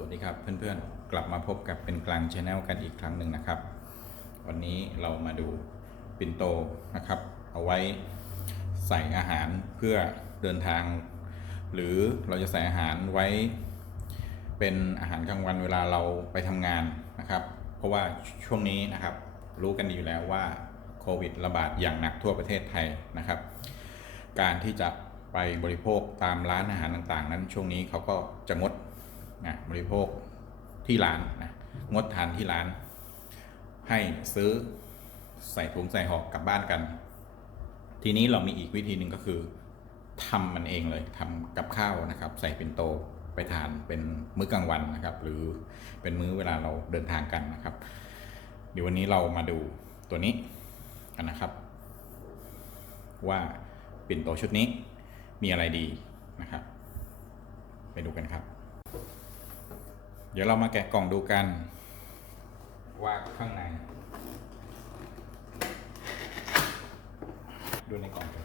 วัสดีครับเพื่อนๆ กลับมาพบกับเป็นกลางชาแนลกันอีกครั้งหนึ่งนะครับ วันนี้เรามาดูปินโตนะครับ เอาไว้ใส่อาหารเพื่อเดินทาง หรือเราจะใส่อาหารไว้ เป็นอาหารกลางวันเวลาเราไปทำงานนะครับ เพราะว่าช่วงนี้นะครับ รู้กันดีอยู่แล้วว่าโควิดระบาดอย่างหนักทั่วประเทศไทยนะครับ การที่จะไปบริโภคตามร้านอาหารต่างๆ นั้นช่วงนี้เขาก็จะงด นะบริโภคที่ร้านนะงดทานที่ร้าน ให้ซื้อใส่ถุงใส่ห่อกลับบ้านกัน ทีนี้เรามีอีกวิธีหนึ่งก็คือทำมันเองเลยทำกับข้าวนะครับ ใส่เป็นโตไปทานเป็นมื้อกลางวันนะครับ หรือเป็นมื้อเวลาเราเดินทางกันนะครับ เดี๋ยววันนี้เรามาดูตัวนี้กันนะครับ ว่าปิ่นโตชุดนี้มีอะไรดีนะครับ ไปดูกันครับ เดี๋ยวเรามาแกะกล่องดูกัน ว่าข้างใน ดูในกล่องกัน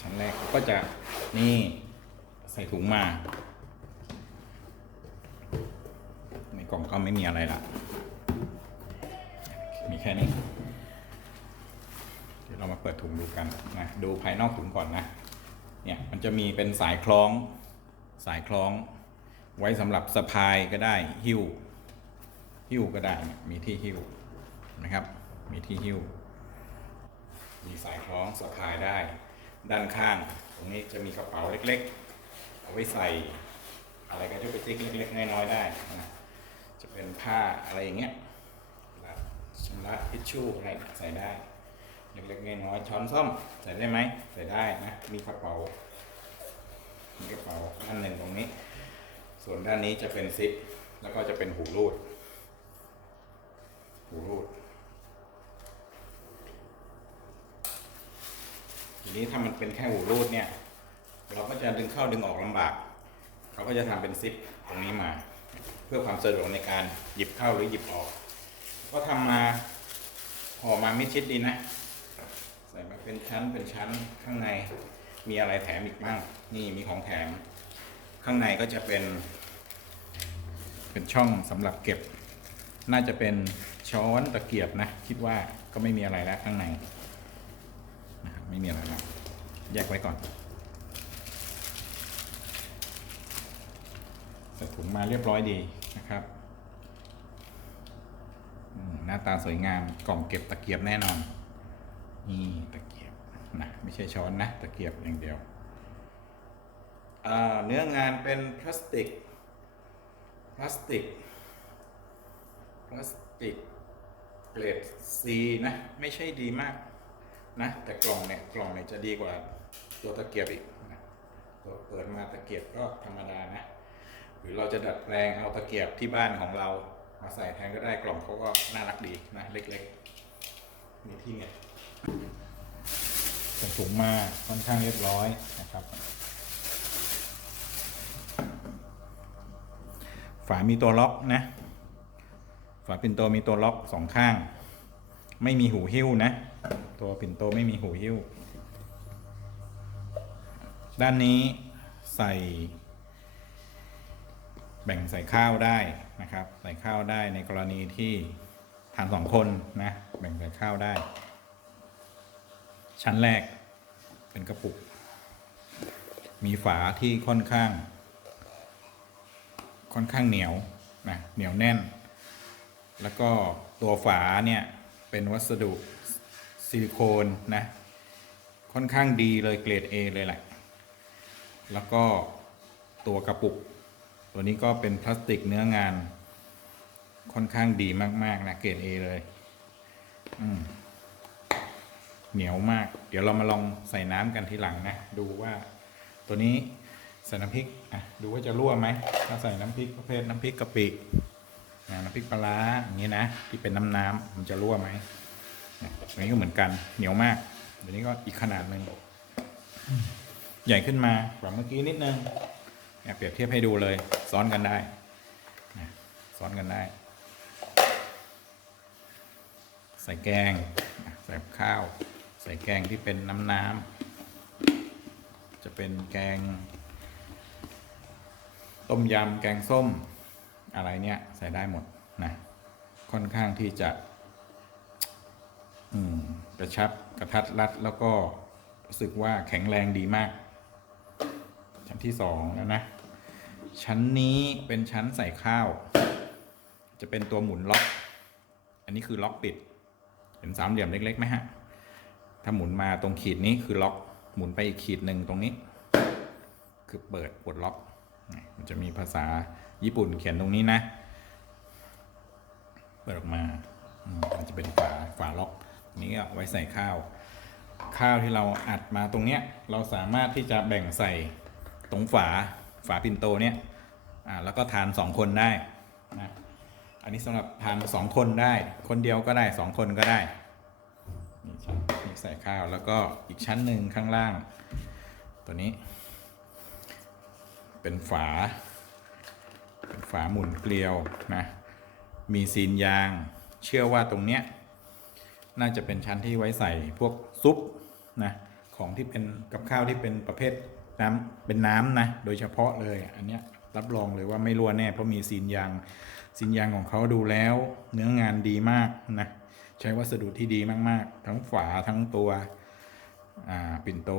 ชั้นแรกก็จะนี่ใส่ถุงมา ในกล่องก็ไม่มีอะไรละมีแค่นี้ เดี๋ยวเรามาเปิดถุงดูกันนะดูภายนอกถุงก่อนนะเนี่ยมันจะมีเป็นสายคล้องสายคล้อง ไว้สำหรับสะพายก็ได้หิ้วหิ้วก็ได้มีที่หิ้วนะครับ มีที่หิ้ว มีสายคล้องสะพายได้ ด้านข้าง ตรงนี้จะมีกระเป๋าเล็กๆ เอาไว้ใส่อะไรก็จะไปติ๊กเล็กๆน้อยๆได้นะจะเป็นผ้าอะไรอย่างเงี้ยชำระทิชชู่อะไรใส่ได้ เล็กๆน้อยๆช้อนส้อมใส่ได้ไหมใส่ได้นะมีกระเป๋ามีกระเป๋าอันหนึ่งตรงนี้ ส่วนด้านนี้จะเป็นซิปแล้วก็จะเป็นหูรูด หูรูด ทีนี้ถ้ามันเป็นแค่หูรูดเนี่ย เราก็จะดึงเข้าดึงออกลำบาก เขาก็จะทำเป็นซิปตรงนี้มา เพื่อความสะดวกในการหยิบเข้าหรือหยิบออก ก็ทำมาห่อมาไมิดชิดดีนะ ใส่มาเป็นชั้นเป็นชั้นข้างในมีอะไรแถมอีกบ้าง นี่มีของแถม ข้างในก็จะเป็น เป็นช่องสำหรับเก็บ น่าจะเป็นช้อนตะเกียบนะ คิดว่าก็ไม่มีอะไรแล้วข้างในนะครับไม่มีอะไรแล้วแยกไว้ก่อนใส่ถุงมาเรียบร้อยดีนะครับหน้าตาสวยงามกล่องเก็บตะเกียบแน่นอน นี่ตะเกียบนะไม่ใช่ช้อนนะ ตะเกียบอย่างเดียวอ่าเนื้องานเป็นพลาสติก พลาสติก พลาสติกเกรด C นะ ไม่ใช่ดีมากนะ แต่กล่องเนี่ย กล่องเนี่ยจะดีกว่าตัวตะเกียบอีกนะตัวเปิดมาตะเกียบก็ธรรมดานะ หรือเราจะดัดแปลงเอาตะเกียบที่บ้านของเรา มาใส่แทนก็ได้กล่องเขาก็น่ารักดีนะ เล็กๆ มีที่เนี่ยส่ถุงมาค่อนข้างเรียบร้อยนะครับามีตัวล็อกนะ ฝาปิ่นโตมีตัวล็อกสองข้าง ไม่มีหูหิ้วนะ ตัวปิ่นโตไม่มีหูหิ้ว ด้านนี้ใส่ แบ่งใส่ข้าวได้นะครับ ใส่ข้าวได้ในกรณีที่ทานสองคนนะ แบ่งใส่ข้าวได้ ชั้นแรกเป็นกระปุก มีฝาที่ค่อนข้าง ค่อนข้างเหนียวนะเหนียวแน่น แล้วก็ตัวฝาเนี่ยเป็นวัสดุซิลิโคนนะค่อนข้างดีเลยเกรด A เลยแหละ แล้วก็ตัวกระปุก ตัวนี้ก็เป็นพลาสติกเนื้องาน ค่อนข้างดีมาก ๆ นะเกรด A เลยเหนียวมาก เดี๋ยวเรามาลองใส่น้ำกันทีหลังนะ ดูว่าตัวนี้ใส่น้ำพริก ดูว่าจะรั่วไหมถ้าใส่น้ำพริกประเภทน้ำพริกกะปิน้ำพริกปลาร้าอย่างนี้นะที่เป็นน้ำน้ำมันจะรั่วไหมเนี่ยตัวนี้ก็เหมือนกันเหนียวมากเดี๋ยวนี้ก็อีกขนาดหนึ่งใหญ่ขึ้นมากว่าเมื่อกี้นิดนึงเปรียบเทียบให้ดูเลย ซ้อนกันได้ซ้อนกันได้ ใส่แกงใส่ข้าว ใส่แกงที่เป็นน้ำน้ำจะเป็นแกง ต้มยำแกงส้มอะไรเนี่ยใส่ได้หมดนะค่อนข้างที่จะกระชับกระทัดรัดแล้วก็รู้สึกว่าแข็งแรงดีมาก ชั้นที่สองแล้วนะ ชั้นนี้เป็นชั้นใส่ข้าว จะเป็นตัวหมุนล็อก อันนี้คือล็อกปิด เห็นสามเหลี่ยมเล็กๆไหมฮะ ถ้าหมุนมาตรงขีดนี้คือล็อกหมุนไปอีกขีดหนึ่งตรงนี้ คือเปิดปลดล็อก มันจะมีภาษาญี่ปุ่นเขียนตรงนี้นะ เปิดออกมาอันจะเป็นฝาฝาล็อกนี้ก็ไว้ใส่ข้าว ข้าวที่เราอัดมาตรงเนี้ย เราสามารถที่จะแบ่งใส่ตรงฝาฝาปิ่นโตเนี่ยอ่าแล้วก็ทานสองคนได้นะอันนี้สำหรับทานสองคนได้ คนเดียวก็ได้สองคนก็ได้นี่ชั้นนี่ใส่ข้าวแล้วก็อีกชั้นหนึ่งข้างล่าง ตัวนี้ เป็นฝาเป็นฝาหมุนเกลียวนะมีซีนยาง เชื่อว่าตรงเนี้ยน่าจะเป็นชั้นที่ไว้ใส่พวกซุปนะของที่เป็นกับข้าวที่เป็นประเภทน้ำเป็นน้ำนะโดยเฉพาะเลยอันเนี้ยรับรองเลยว่าไม่รั่วแน่เพราะมีซีนยางซีนยางของเขาดูแล้วเนื้องานดีมากนะใช้วัสดุที่ดีมาก ๆ ทั้งฝาทั้งตัวอ่าปิ่นโต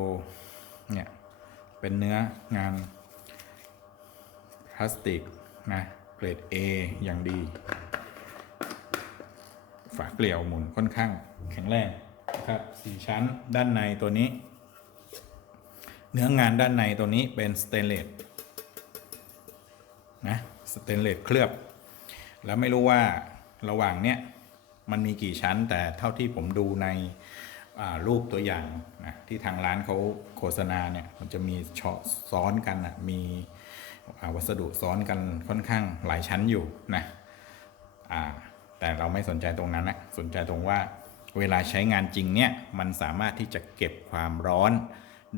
เนี่ยเป็นเนื้องาน พลาสติกนะเกรด A อย่างดี ฝาเกลียวหมุนค่อนข้างแข็งแรงนะครับสี่ชั้นด้านในตัวนี้ เนื้องานด้านในตัวนี้เป็นสเตนเลสนะสเตนเลสเคลือบ แล้วไม่รู้ว่าระหว่างเนี้ยมันมีกี่ชั้นแต่เท่าที่ผมดูในรูปตัวอย่างนะที่ทางร้านเขาโฆษณาเนี่ยมันจะมีเฉาะซ้อนกันนะมี วัสดุซ้อนกันค่อนข้างหลายชั้นอยู่นะแต่เราไม่สนใจตรงนั้นนะสนใจตรงว่าเวลาใช้งานจริงเนี่ยมันสามารถที่จะเก็บความร้อน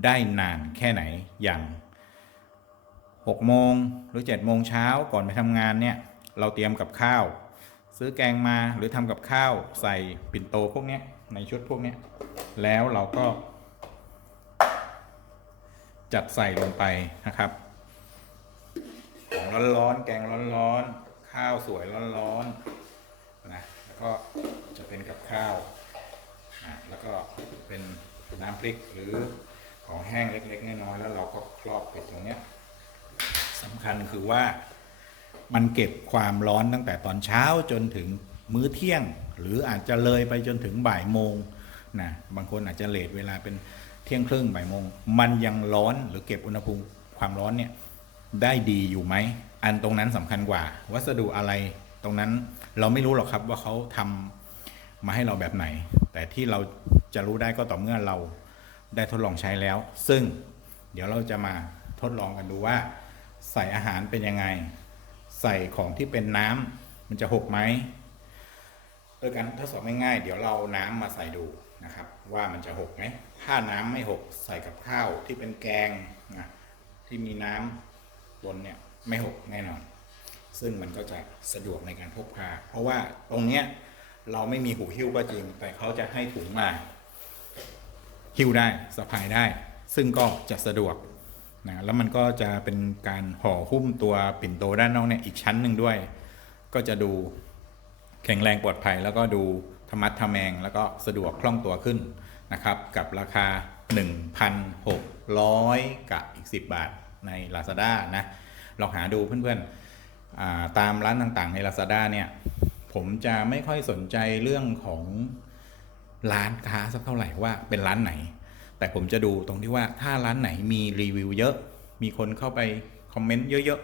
ได้นานแค่ไหนอย่าง6โมงหรือ7โมงเช้าก่อนไปทำงานเนี่ยเราเตรียมกับข้าว ซื้อแกงมาหรือทำกับข้าวใส่ปิ่นโตพวกเนี้ยในชุดพวกเนี้ยแล้วเราก็ จัดใส่ลงไปนะครับ ร้อนๆ แกงร้อนๆ ข้าวสวยร้อนๆ นะ แล้วก็จะเป็นกับข้าวอะแล้วก็เป็นน้ำพริกหรือของแห้งเล็กๆ น้อยๆ แล้วเราก็ครอบปิดตรงเนี้ยสำคัญคือว่ามันเก็บความร้อนตั้งแต่ตอนเช้าจนถึงมื้อเที่ยง หรืออาจจะเลยไปจนถึงบ่ายโมงนะบางคนอาจจะเลทเวลาเป็นเที่ยงครึ่งบ่ายโมง มันยังร้อนหรือเก็บอุณหภูมิความร้อนเนี่ย ได้ดีอยู่ไหม อันตรงนั้นสำคัญกว่า วัสดุอะไรตรงนั้นเราไม่รู้หรอกครับว่าเขาทำมาให้เราแบบไหน แต่ที่เราจะรู้ได้ก็ต่อเมื่อเราได้ทดลองใช้แล้ว ซึ่งเดี๋ยวเราจะมาทดลองกันดูว่า ใส่อาหารเป็นยังไง ใส่ของที่เป็นน้ำมันจะหกไหมโดยการทดสอบง่ายๆ เดี๋ยวเราน้ำมาใส่ดูนะครับ ว่ามันจะหกไหมถ้าน้ำไม่หกใส่กับข้าวที่เป็นแกงนะที่มีน้ำ บนเนี่ยไม่หกแน่นอน ซึ่งมันก็จะสะดวกในการพกพา เพราะว่าตรงเนี้ยเราไม่มีหูหิ้วก็จริง แต่เขาจะให้ถุงมาหิ้วได้สะพายได้ ซึ่งก็จะสะดวกนะแล้วมันก็จะเป็นการห่อหุ้มตัวปิ่นโตด้านนอกเนี่ยอีกชั้นหนึ่งด้วย ก็จะดูแข็งแรงปลอดภัย แล้วก็ดูธรรมัดทะแมง แล้วก็สะดวกคล่องตัวขึ้นนะครับ กับราคา 1,600 กับอีก 10 บาทใน Lazada นะ ลองหาดูเพื่อนๆตามร้านต่างๆใน Lazada เนี่ยผมจะไม่ค่อยสนใจเรื่องของร้านค้าสักเท่าไหร่ว่าเป็นร้านไหน แต่ผมจะดูตรงที่ว่าถ้าร้านไหนมีรีวิวเยอะ มีคนเข้าไปคอมเมนต์เยอะ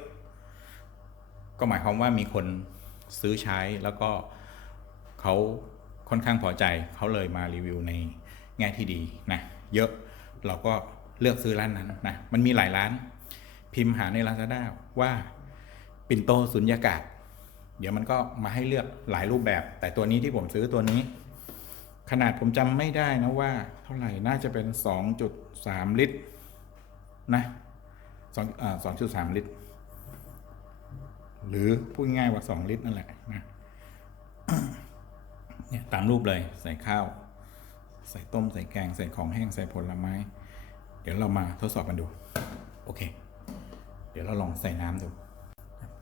ๆ ก็หมายความว่ามีคนซื้อใช้แล้วก็เขาค่อนข้างพอใจเขาเลยมารีวิวในแง่ที่ดีนะเยอะเราก็เลือกซื้อร้านนั้นนะมันมีหลายร้าน พิมพ์หาใน Lazada ว่าปิ่นโตสุญญากาศ เดี๋ยวมันก็มาให้เลือกหลายรูปแบบ แต่ตัวนี้ที่ผมซื้อตัวนี้ ขนาดผมจำไม่ได้นะว่า เท่าไหร่น่าจะเป็น 2.3 ลิตรนะ2อ่า2.3ลิตร หรือพูดง่ายว่า2ลิตรนั่นแหละนะเนี่ยตามรูปเลยใส่ข้าว ใส่ต้มใส่แกง ใส่ของแห้งใส่ผลไม้ เดี๋ยวเรามาทดสอบกันดู โอเค เดี๋ยวเราลองใส่น้ำดู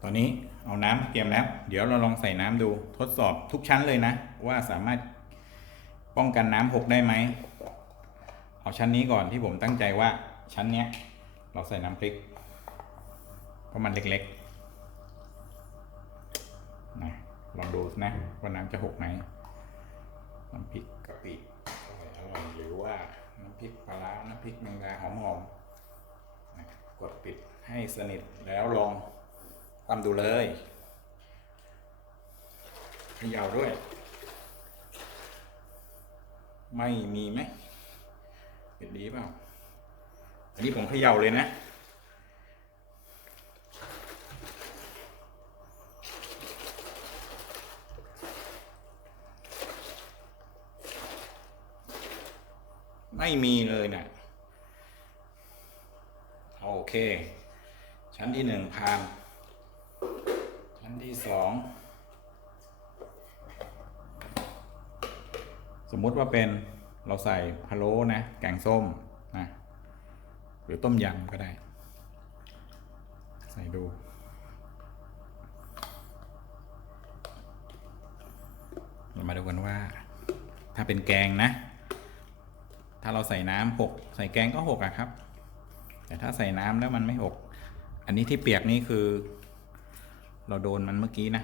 ตอนนี้เอาน้ำเตรียมแล้ว เดี๋ยวเราลองใส่น้ำดู ทดสอบทุกชั้นเลยนะ ว่าสามารถป้องกันน้ำหกได้ไหม เอาชั้นนี้ก่อนที่ผมตั้งใจว่าชั้นเนี้ยเราใส่น้ำพริก เพราะมันเล็กๆนะลองดูนะว่าน้ำจะหกไหมน้ำพริกกะปิอร่อยหรือว่าน้ำพริกปลาร้าน้ำพริกแมงดาหอมๆ กดปิดให้สนิทแล้วลองทำดูเลยเขย่าด้วย ไม่มีไหมเห็นดีเปล่า อันนี้ผมเขย่าเลยนะไม่มีเลยนะโอ เค ชั้นที่หนึ่งผ่าน ชั้นที่สองสมมุติว่าเป็นเราใส่พะโล้นะ แกงส้มนะหรือต้มยำก็ได้ ใส่ดูเรามาดูกันว่า ถ้าเป็นแกงนะ ถ้าเราใส่น้ำหกใส่แกงก็หกอะครับ แต่ถ้าใส่น้ำแล้วมันไม่หก อันนี้ที่เปียกนี่คือ เราโดนมันเมื่อกี้นะ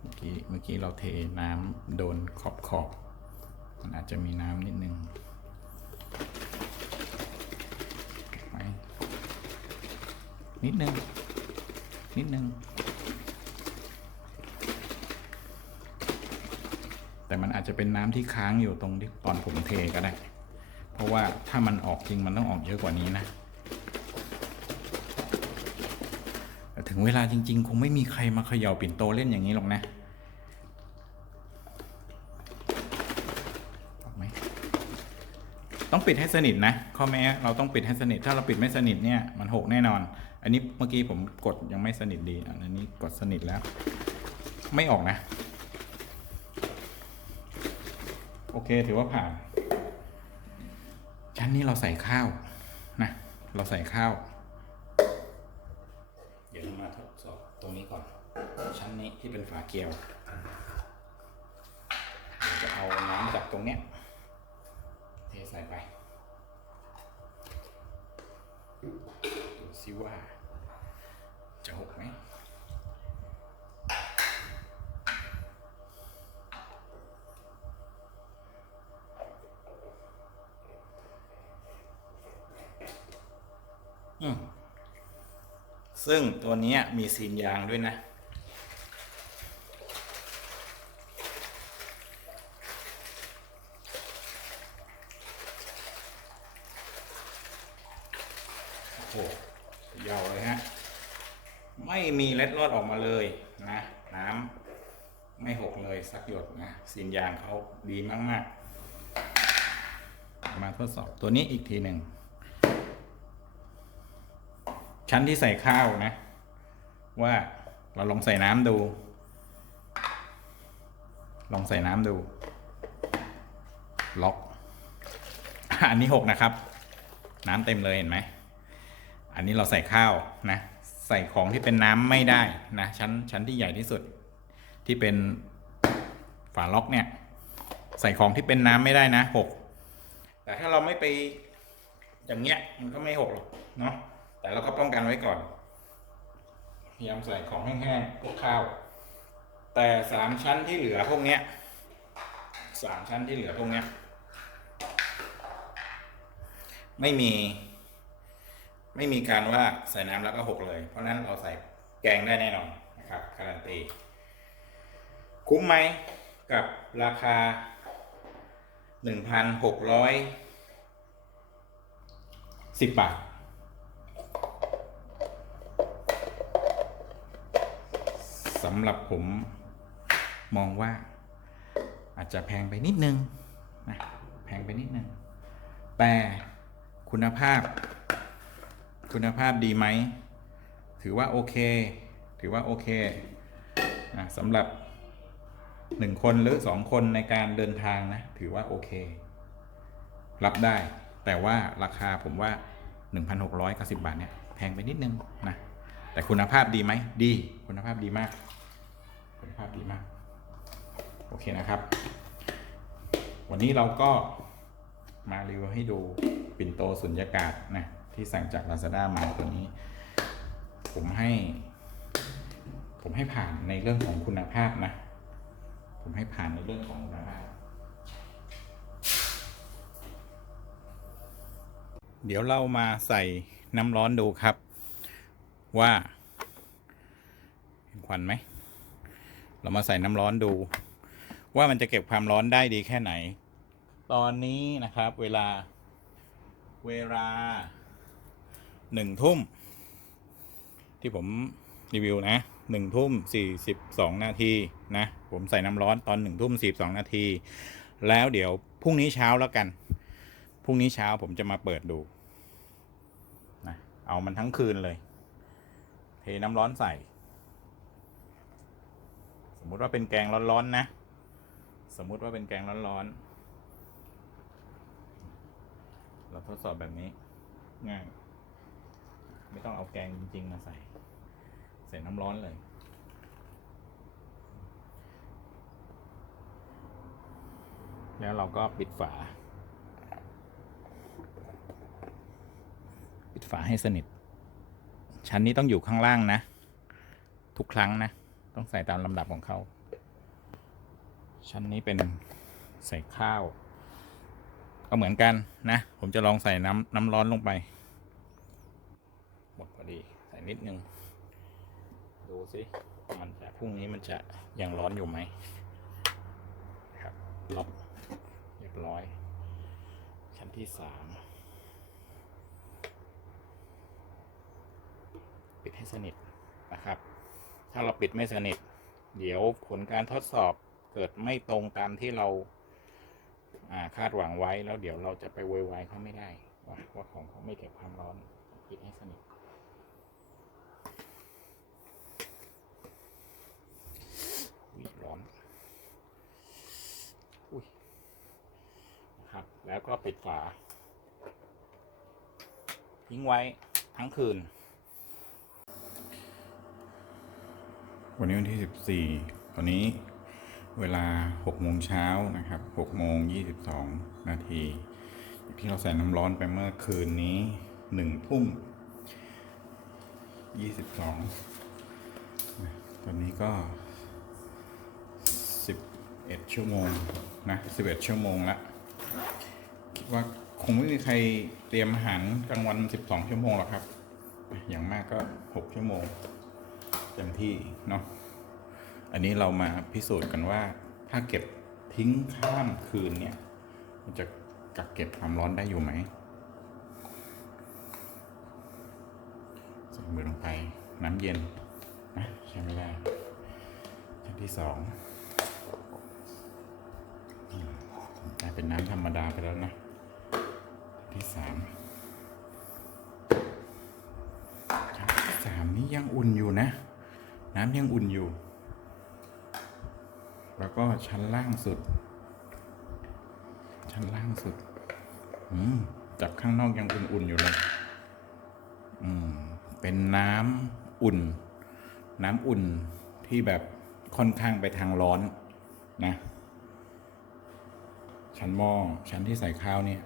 เมื่อกี้เมื่อกี้เราเทน้ำโดนขอบขอบมันอาจจะมีน้ำนิดนึงนิดนึงนิดนึง แต่มันอาจจะเป็นน้ำที่ค้างอยู่ตรงที่ตอนผมเทก็ได้ เพราะว่าถ้ามันออกจริงมันต้องออกเยอะกว่านี้นะถึงเวลาจริง ๆ คงไม่มีใครมาเขย่าปิ่นโตเล่นอย่างนี้หรอกนะออกไหมต้องปิดให้สนิทนะข้อแม้เราต้องปิดให้สนิท ถ้าเราปิดไม่สนิทเนี่ยมันหกแน่นอน อันนี้เมื่อกี้ผมกดยังไม่สนิทดี อันนี้กดสนิทแล้ว ไม่ออกนะ โอเคถือว่าผ่าน ชั้นนี้เราใส่ข้าวนะเราใส่ข้าว เดี๋ยวเรามาทดสอบตรงนี้ก่อน ชั้นนี้ที่เป็นฝาเกลียวจะเอาน้ำจากตรงเนี้ยเทใส่ไปดูซิว่าจะหกไหม ซึ่งตัวนี้มีซีนยางด้วยนะโอ้โหยาวเลยฮะ ไม่มีเล็ดลอดออกมาเลยนะ น้ำไม่หกเลยสักหยดนะซีนยางเขาดีมาก ๆ มาทดสอบตัวนี้อีกทีหนึ่ง ชั้นที่ใส่ข้าวนะ ว่าเราลองใส่น้ำดู ลองใส่น้ำดู ล็อก อันนี้หกนะครับ น้ำเต็มเลยเห็นไหม อันนี้เราใส่ข้าวนะ ใส่ของที่เป็นน้ำไม่ได้นะ ชั้นชั้นที่ใหญ่ที่สุด ที่เป็นฝาล็อกเนี่ย ใส่ของที่เป็นน้ำไม่ได้นะหกแต่ถ้าเราไม่ไปอย่างเงี้ยมันก็ไม่หกหรอกเนาะ แต่เราก็ป้องกันไว้ก่อนพยายามใส่ของแห้งๆพวกข้าว แต่สามชั้นที่เหลือพวกเนี้ยสามชั้นที่เหลือพวกเนี้ย ไม่มี ไม่มีการว่าใส่น้ำแล้วก็หกเลย เพราะฉะนั้นเราใส่แกงได้แน่นอนนะครับการันตีคุ้มไหมกับราคาหนึ่งพันหกร้อยสิบบาทำหรับผมมองว่า อาจจะแพงไปนิดนึงนะแพงไปนิดนึง แต่คุณภาพ คุณภาพดีไหม ถือว่าโอเค ถือว่าโอเคนะสำหรับหนึ่งคนหรือสองคนในการเดินทางนะ ถือว่าโอเค รับได้ แต่ว่าราคาผมว่า 1,690 บาทเนี่ยแพงไปนิดนึงนะแต่คุณภาพดีไหม ดี คุณภาพดีมาก ภาพดีมาก โอเคนะครับ วันนี้เราก็มารีวิวให้ดูปิ่นโตสุญญากาศนะที่สั่งจาก Lazada มาตัวนี้ ผมให้ ผมให้ผ่านในเรื่องของคุณภาพนะ ผมให้ผ่านในเรื่องของคุณภาพ เดี๋ยวเรามาใส่น้ำร้อนดูครับว่า เห็นควันไหม เรามาใส่น้ำร้อนดู ว่ามันจะเก็บความร้อนได้ดีแค่ไหน ตอนนี้นะครับ เวลา เวลาหนึ่งทุ่ม ที่ผมรีวิวนะหนึ่งทุ่มสี่สิบสองนาทีนะ ผมใส่น้ำร้อนตอนหนึ่งทุ่มสี่สองนาที แล้วเดี๋ยวพรุ่งนี้เช้าแล้วกัน พรุ่งนี้เช้าผมจะมาเปิดดูนะเอามันทั้งคืนเลย เทน้ำร้อนใส่ สมมุติว่าเป็นแกงร้อนๆนะ สมมุติว่าเป็นแกงร้อนๆ เราทดสอบแบบนี้ ง่าย ไม่ต้องเอาแกงจริง ๆ มาใส่ ใส่น้ำร้อนเลยแล้วเราก็ปิดฝา ปิดฝาให้สนิท ชั้นนี้ต้องอยู่ข้างล่างนะ ทุกครั้งนะ ต้องใส่ตามลำดับของเขาชั้นนี้เป็นใส่ข้าว ก็เหมือนกันนะ ผมจะลองใส่น้ำน้ำร้อนลงไป หมดพอดี ใส่นิดนึง ดูสิมันจะพรุ่งนี้มันจะยังร้อนอยู่ไหมครับล็อกเรียบร้อย ชั้นที่สามปิดให้สนิทนะครับ ถ้าเราปิดไม่สนิท เดี๋ยวผลการทดสอบเกิดไม่ตรงตามที่เราอาคาดหวังไว้แล้วเดี๋ยวเราจะไปโวยวเขาไม่ได้ว่าว่าของเขาไม่เก็บความร้อนปิดให้สนิทอุ้ยร้อนอุ้ยนะครับแล้วก็ปิดฝาทิ้งไว้ทั้งคืน วันนี้วันที่ 14 ตอนนี้เวลา 6 โมงเช้านะครับ 6 โมง 22 นาทีอย่างที่เราใส่น้ำร้อนไปเมื่อคืนนี้ 1 ทุ่ม 22 ตอนนี้ก็ 11 ชั่วโมงนะ 11 ชั่วโมงละ คิดว่าคงไม่มีใครเตรียมอาหารกลางวัน 12 ชั่วโมงหรอกครับ อย่างมากก็ 6 ชั่วโมง เต็มที่เนาะอันนี้เรามาพิสูจน์กันว่าถ้าเก็บทิ้งข้ามคืนเนี่ยมันจะกักเก็บความร้อนได้อยู่ไหมใส่มือลงไปน้ำเย็นนะใช้ไม่ได้ชั้นที่สองกลายเป็นน้ำธรรมดาไปแล้วนะที่สามชั้นที่สามนี่ยังอุ่นอยู่นะ น้ำยังอุ่นอยู่ แล้วก็ชั้นล่างสุด ชั้นล่างสุดอืมจากข้างนอกยังอุ่นๆอยู่เลยอืมเป็นน้ำอุ่น น้ำอุ่นที่แบบค่อนข้างไปทางร้อนนะ ชั้นหม้อชั้นที่ใส่ข้าวเนี่ย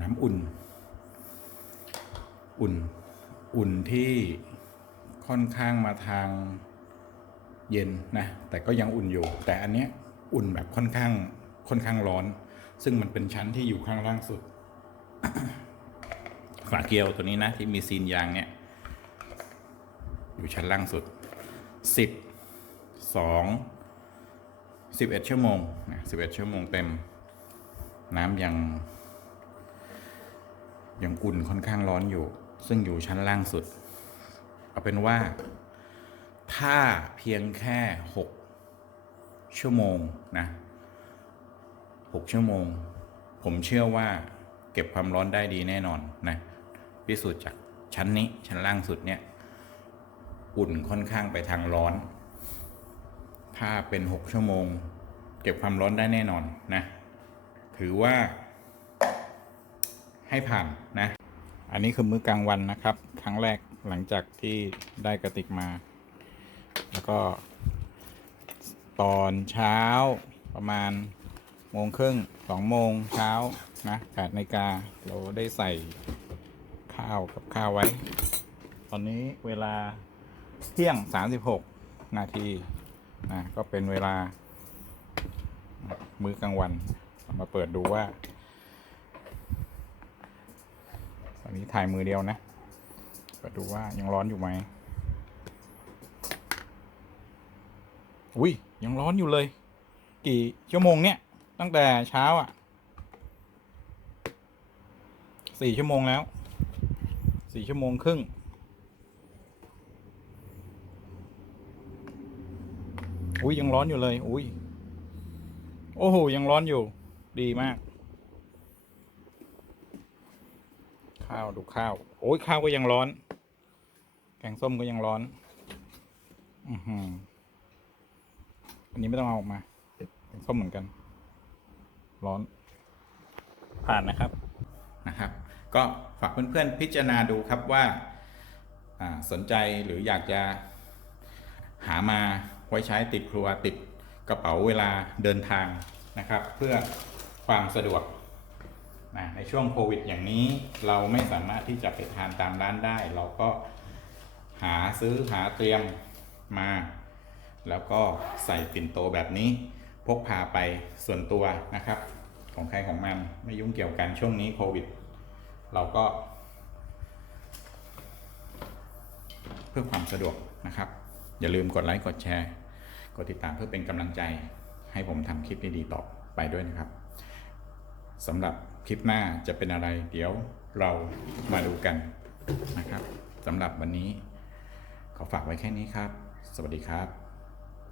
น้ำอุ่น อุ่น อุ่นที่ ค่อนข้างมาทางเย็นนะแต่ก็ยังอุ่นอยู่ แต่อันเนี้ยอุ่นแบบค่อนข้างค่อนข้างร้อน ซึ่งมันเป็นชั้นที่อยู่ข้างล่างสุด ฝาเกลียวตัวนี้นะ ที่มีซีนยางเนี่ย อยู่ชั้นล่างสุดสิบสองสิบเอ็ดชั่วโมงนะสิบเอ็ดชั่วโมงเต็ม น้ำยัง ยังอุ่นค่อนข้างร้อนอยู่ ซึ่งอยู่ชั้นล่างสุด เอาเป็นว่า ถ้าเพียงแค่หกชั่วโมงนะหกชั่วโมง ผมเชื่อว่าเก็บความร้อนได้ดีแน่นอนนะพิสูจน์จากชั้นนี้ชั้นล่างสุดเนี่ยอุ่นค่อนข้างไปทางร้อน ถ้าเป็นหกชั่วโมง เก็บความร้อนได้แน่นอนนะถือว่า ให้ผ่านนะ อันนี้คือมื้อกลางวันนะครับ ครั้งแรก หลังจากที่ได้กระติกมา แล้วก็ ตอนเช้าประมาณโมงครึ่งสองโมงเช้านะแปดนาฬิกาเราได้ใส่ข้าวกับข้าวไว้ ตอนนี้เวลาเที่ยง36นาทีนะก็เป็นเวลา มื้อกลางวันมาเปิดดูว่า ตอนนี้ถ่ายมือเดียวนะ เปิดดูว่ายังร้อนอยู่ไหมอุ้ยยังร้อนอยู่เลย กี่ชั่วโมงเนี่ย ตั้งแต่เช้าอะสี่ชั่วโมงแล้วสี่ชั่วโมงครึ่งอุ้ยยังร้อนอยู่เลย อุ้ยโอ้โหยังร้อนอยู่ ดีมาก ข้าวดูข้าว โอ้ยข้าวก็ยังร้อน แกงส้มก็ยังร้อน อือหืออันนี้ไม่ต้องเอาออกมาแกงส้มเหมือนกัน ร้อน ผ่านนะครับ นะครับ ก็ฝากเพื่อนๆพิจารณาดูครับว่าสนใจหรืออยากจะหามาไว้ใช้ติดครัวติดกระเป๋าเวลาเดินทางนะครับ เพื่อความสะดวกนะในช่วงโควิดอย่างนี้เราไม่สามารถที่จะไปทานตามร้านได้ เราก็ หาซื้อหาเตรียมมา แล้วก็ใส่ปิ่นโตแบบนี้ พกพาไปส่วนตัวนะครับ ของใครของมันไม่ยุ่งเกี่ยวกันช่วงนี้โควิด เราก็ เพื่อความสะดวกนะครับ อย่าลืมกดไลค์กดแชร์ กดติดตามเพื่อเป็นกำลังใจ ให้ผมทำคลิปดีๆต่อไปด้วยนะครับสำหรับคลิปหน้าจะเป็นอะไร เดี๋ยวเรามาดูกันนะครับสำหรับวันนี้ ขอฝากไว้แค่นี้ครับ สวัสดีครับ